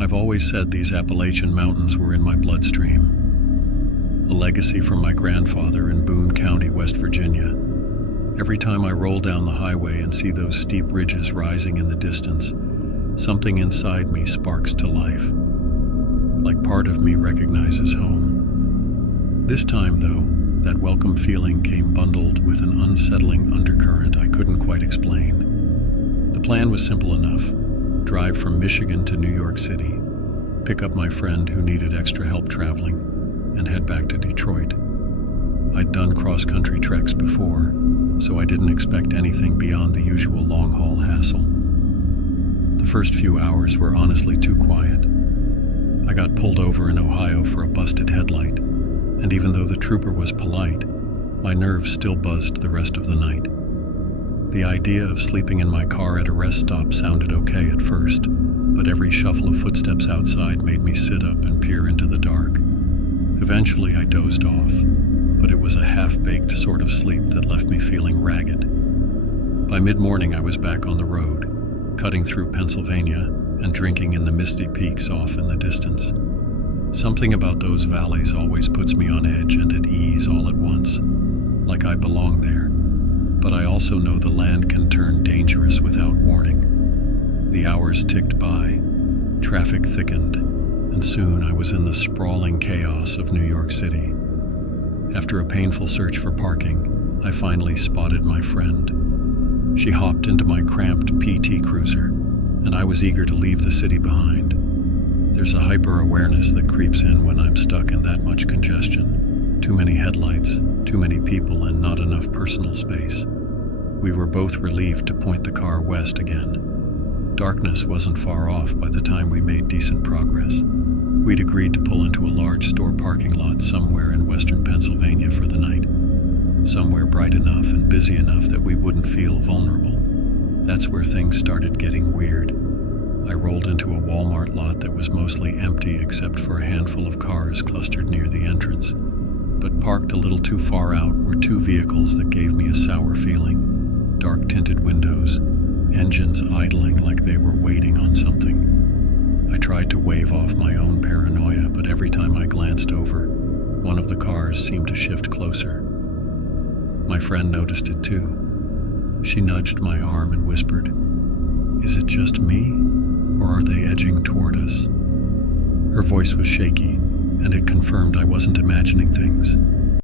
I've always said these Appalachian mountains were in my bloodstream, a legacy from my grandfather in Boone County, West Virginia. Every time I roll down the highway and see those steep ridges rising in the distance, something inside me sparks to life, like part of me recognizes home. This time, though, that welcome feeling came bundled with an unsettling undercurrent I couldn't quite explain. The plan was simple enough: drive from Michigan to New York City, pick up my friend who needed extra help traveling, and head back to Detroit. I'd done cross-country treks before, so I didn't expect anything beyond the usual long-haul hassle. The first few hours were honestly too quiet. I got pulled over in Ohio for a busted headlight, and even though the trooper was polite, my nerves still buzzed the rest of the night. The idea of sleeping in my car at a rest stop sounded okay at first, but every shuffle of footsteps outside made me sit up and peer into the dark. Eventually I dozed off, but it was a half-baked sort of sleep that left me feeling ragged. By mid-morning I was back on the road, cutting through Pennsylvania and drinking in the misty peaks off in the distance. Something about those valleys always puts me on edge and at ease all at once, like I belong there. But I also know the land can turn dangerous without warning. The hours ticked by, traffic thickened, and soon I was in the sprawling chaos of New York City. After a painful search for parking, I finally spotted my friend. She hopped into my cramped PT Cruiser, and I was eager to leave the city behind. There's a hyper-awareness that creeps in when I'm stuck in that much congestion. Too many headlights, too many people, and not enough personal space. We were both relieved to point the car west again. Darkness wasn't far off by the time we made decent progress. We'd agreed to pull into a large store parking lot somewhere in western Pennsylvania for the night. Somewhere bright enough and busy enough that we wouldn't feel vulnerable. That's where things started getting weird. I rolled into a Walmart lot that was mostly empty except for a handful of cars clustered near the entrance. But parked a little too far out were two vehicles that gave me a sour feeling. Dark-tinted windows, engines idling like they were waiting on something. I tried to wave off my own paranoia, but every time I glanced over, one of the cars seemed to shift closer. My friend noticed it too. She nudged my arm and whispered, "Is it just me, or are they edging toward us?" Her voice was shaky, and it confirmed I wasn't imagining things.